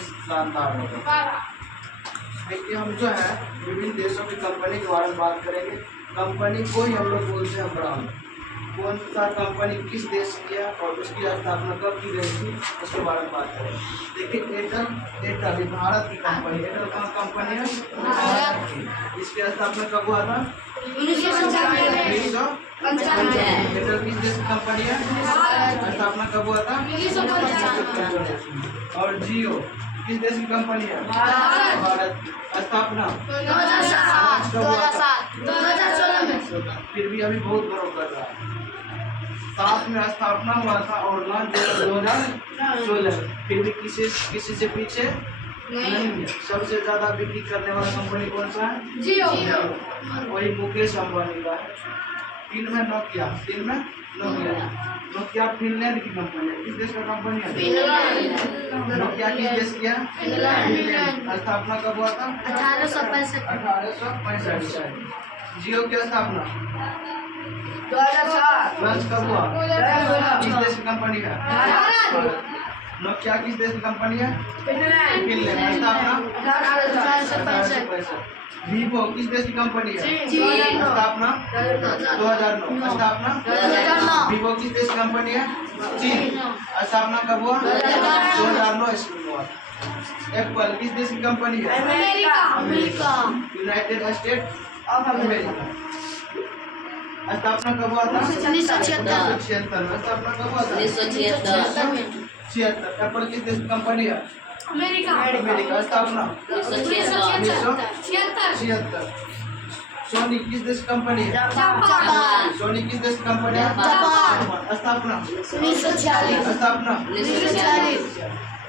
शानदार होगा। देखिए हम जो है विभिन्न देशों की कंपनी के बारे में बात करेंगे। कंपनी को ही हम लोग बोलते हैं ब्रांड। कौन सा कंपनी किस देश की है और उसकी स्थापना कब की गई थी उसके बारे में बात करेंगे। देखिए एयरटेल भारत की कंपनी। एयरटेल कौन कंपनी है? भारत की। इसकी स्थापना कब हुआ था? 1995। एयरटेल किस देश की कंपनी है? स्थापना कब हुआ था? 1995। और जियो किस देश की कंपनी है? भारत की। स्थापना 2016 में। फिर भी अभी बहुत ग्रो कर रहा है। 7 में स्थापना हुआ था और लॉन्च 2016। फिर भी किसी से पीछे नहीं है। सबसे ज्यादा बिक्री करने वाला कंपनी कौन सा है? जियो। वही मुकेश अंबानी का है। 3 में नोकिया। नोकिया फिनलैंड की कंपनी है। किस देश का कंपनी है? नोकिया किस देश की है? फिनलैंड। स्थापना कब हुआ था? 1865। जियो की स्थापना 2004। लॉन्च कब हुआ? किस देश की कंपनी है? भारत। नोकिया किस देश की कंपनी है? फिनलैंड। स्थापना 1865। वीवो किस देश की कंपनी है? स्थापना 2009। स्थापना 2009। वीवो किस देश की कंपनी है? चीन। स्थापना कब हुआ? 2009 ईस्वी में हुआ। एप्पल किस देश की कंपनी है? America. United state of America. स्थापना कब हुआ था? 1976 में। स्थापना कब हुआ था? 1976। एप्पल किस देश की कंपनी है? अमेरिका। स्थापना 1976। सोनी किस देश की कंपनी है? जापान। सोनी किस देश की कंपनी है? जापान। स्थापना 1946। स्थापना 1946।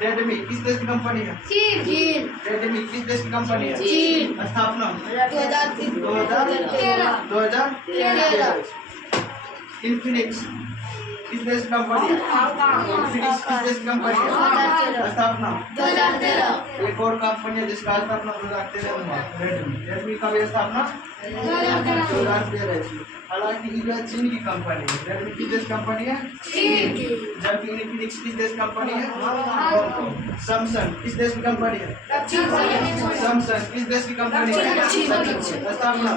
रेडमी किस देश की कंपनी है? चीन। रेडमी किस देश की कंपनी है? चीन। स्थापना 2013। इन्फिनिक्स किस देश की कंपनी है? इन्फिनिक्स किस देश की कंपनी है? स्थापना 2013। एक और कंपनी है जिसका स्थापना 2013 में हुआ। रेडमी का भी स्थापना 2013 थी। हालांकि यह चीन की कंपनी है। रेडमी किस देश कंपनी है? चीन। जबकि इन्फिनिक्स किस देश कंपनी है? सैमसंग किस देश की कंपनी है? सैमसंग किस देश की कंपनी है? स्थापना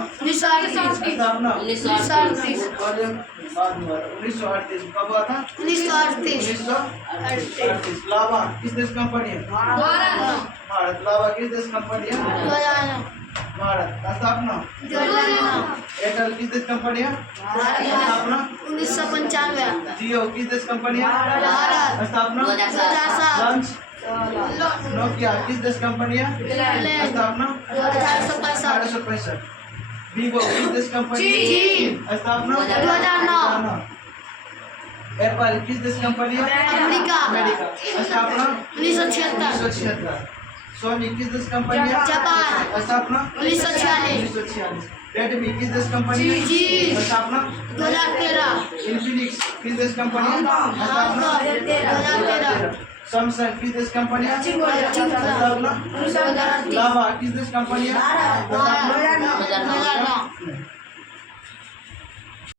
1938। कब हुआ था? 1938। लावा किस देश कंपनी है? भारत। लावा किस देश कंपनी है? भारत। स्थापना 2009। एयरटेल किस देश कंपनी है? स्थापना 1995। जियो किस देश कंपनी है? भारत। स्थापना 2007। लॉन्च नोकिया किस देश कंपनी है? स्थापना 1865। वीवो किस देश कंपनी है? स्थापना 2009। एप्पल किस देश कंपनी है? अमेरिका। स्थापना 1976। सोनी किस देश कंपनी है? जापान। स्थापना 1946। रेडमी किस देश कंपनी है? चीन। स्थापना 2013। इन्फिनिक्स किस देश कंपनी है? स्थापना 2013। सैमसंग किस देश कंपनी है? स्थापना 2013। लावा किस देश कंपनी है? स्थापना 2009।